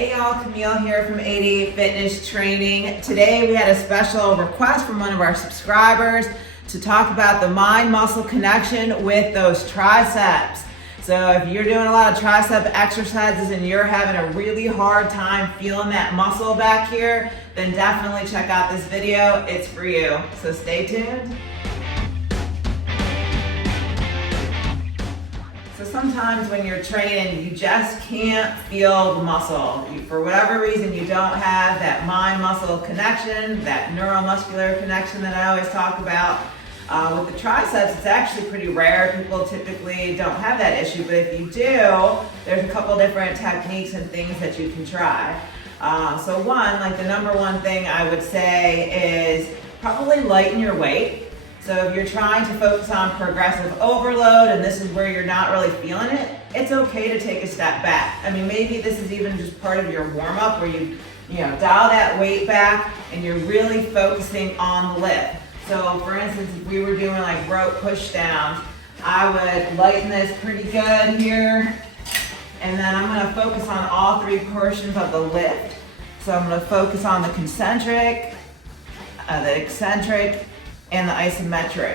Hey y'all, Camille here from 88 Fitness Training. Today we had a special request from one of our subscribers to talk about the mind-muscle connection with those triceps. So if you're doing a lot of tricep exercises and you're having a really hard time feeling that muscle back here, then definitely check out this video. It's for you. So stay tuned. So sometimes when you're training, you just can't feel the muscle. For whatever reason, you don't have that mind-muscle connection, that neuromuscular connection that I always talk about. With the triceps, it's actually pretty rare. People typically don't have that issue, but if you do, there's a couple different techniques and things that you can try. So the number one thing I would say is probably lighten your weight. So if you're trying to focus on progressive overload and this is where you're not really feeling it, it's okay to take a step back. I mean, maybe this is even just part of your warm-up where you dial that weight back and you're really focusing on the lift. So for instance, if we were doing like rope pushdowns, I would lighten this pretty good here. And then I'm gonna focus on all three portions of the lift. So I'm gonna focus on the concentric, the eccentric, and the isometric.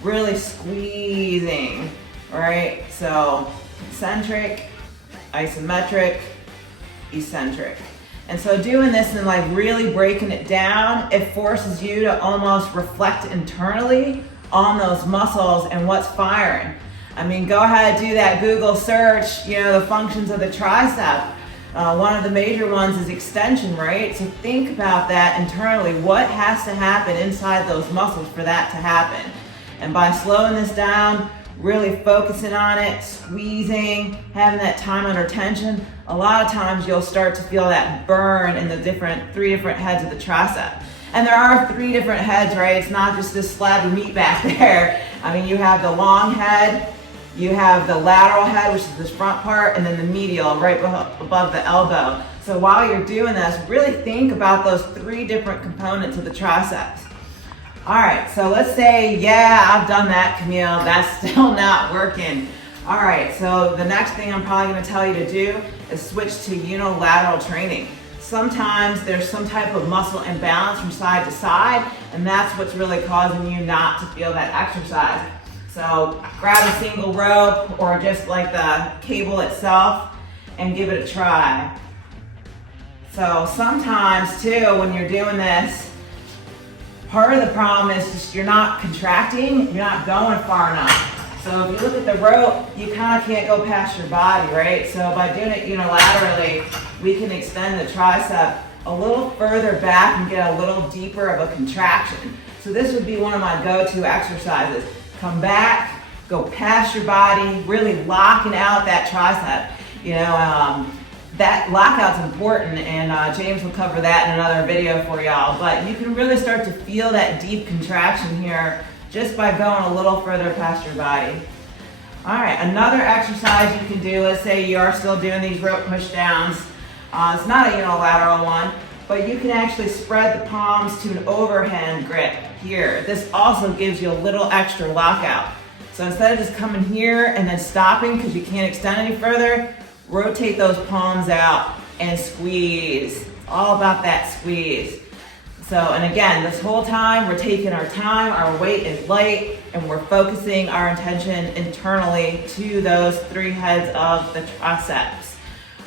Really squeezing, right? So concentric, isometric, eccentric. And so doing this and like really breaking it down, it forces you to almost reflect internally on those muscles and what's firing. I mean, go ahead, do that Google search, the functions of the tricep. One of the major ones is extension, right? So think about that internally. What has to happen inside those muscles for that to happen? And by slowing this down, really focusing on it, squeezing, having that time under tension, a lot of times you'll start to feel that burn in the three different heads of the tricep. And there are three different heads, right? It's not just this slab of meat back there. I mean, you have the long head, you have the lateral head, which is this front part, and then the medial right above the elbow. So while you're doing this, really think about those three different components of the triceps. All right, so let's say, I've done that, Camille, that's still not working. All right, so the next thing I'm probably gonna tell you to do is switch to unilateral training. Sometimes there's some type of muscle imbalance from side to side, and that's what's really causing you not to feel that exercise. So grab a single rope or just like the cable itself and give it a try. So sometimes too, when you're doing this, part of the problem is just you're not contracting, you're not going far enough. So if you look at the rope, you kind of can't go past your body, right? So by doing it unilaterally, we can extend the tricep a little further back and get a little deeper of a contraction. So this would be one of my go-to exercises. Come back, go past your body, really locking out that tricep. That lockout's important, and James will cover that in another video for y'all. But you can really start to feel that deep contraction here just by going a little further past your body. All right, another exercise you can do, let's say you are still doing these rope pushdowns. It's not a unilateral one, but you can actually spread the palms to an overhand grip here. This also gives you a little extra lockout. So instead of just coming here and then stopping because you can't extend any further, rotate those palms out and squeeze. It's all about that squeeze. So, and again, this whole time we're taking our time, our weight is light, and we're focusing our attention internally to those three heads of the triceps.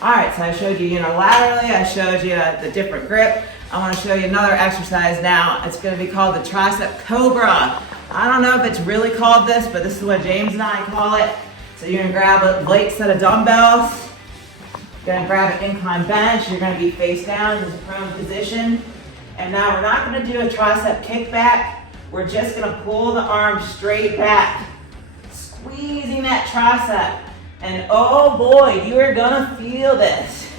All right, so I showed you unilaterally, I showed you the different grip. I want to show you another exercise now. It's going to be called the tricep cobra. I don't know if it's really called this, but this is what James and I call it. So you're going to grab a light set of dumbbells. You're going to grab an incline bench. You're going to be face down in this prone position. And now we're not going to do a tricep kickback. We're just going to pull the arm straight back, squeezing that tricep. And oh boy, you are going to feel this.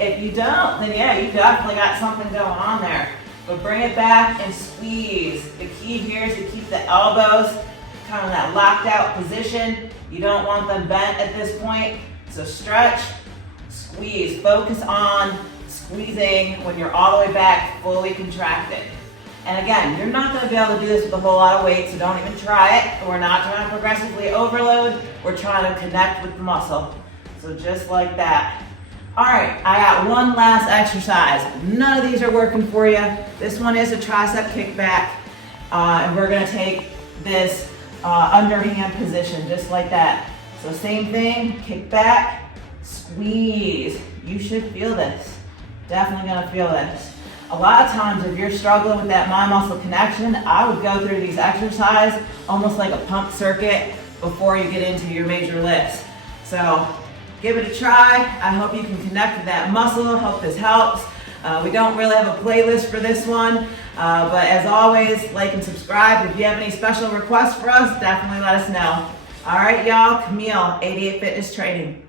If you don't, then you definitely got something going on there. But bring it back and squeeze. The key here is to keep the elbows kind of in that locked out position. You don't want them bent at this point. So stretch, squeeze. Focus on squeezing when you're all the way back, fully contracted. And again, you're not going to be able to do this with a whole lot of weight, so don't even try it. We're not trying to progressively overload. We're trying to connect with the muscle. So just like that. All right, I got one last exercise. None of these are working for you. This one is a tricep kickback, and we're gonna take this underhand position, just like that. So same thing, kick back, squeeze. You should feel this. Definitely gonna feel this. A lot of times if you're struggling with that mind muscle connection, I would go through these exercises almost like a pump circuit before you get into your major lifts. So give it a try. I hope you can connect with that muscle. Hope this helps. We don't really have a playlist for this one, but as always, like and subscribe. If you have any special requests for us, definitely let us know. All right, y'all, Camille, 88 Fitness Training.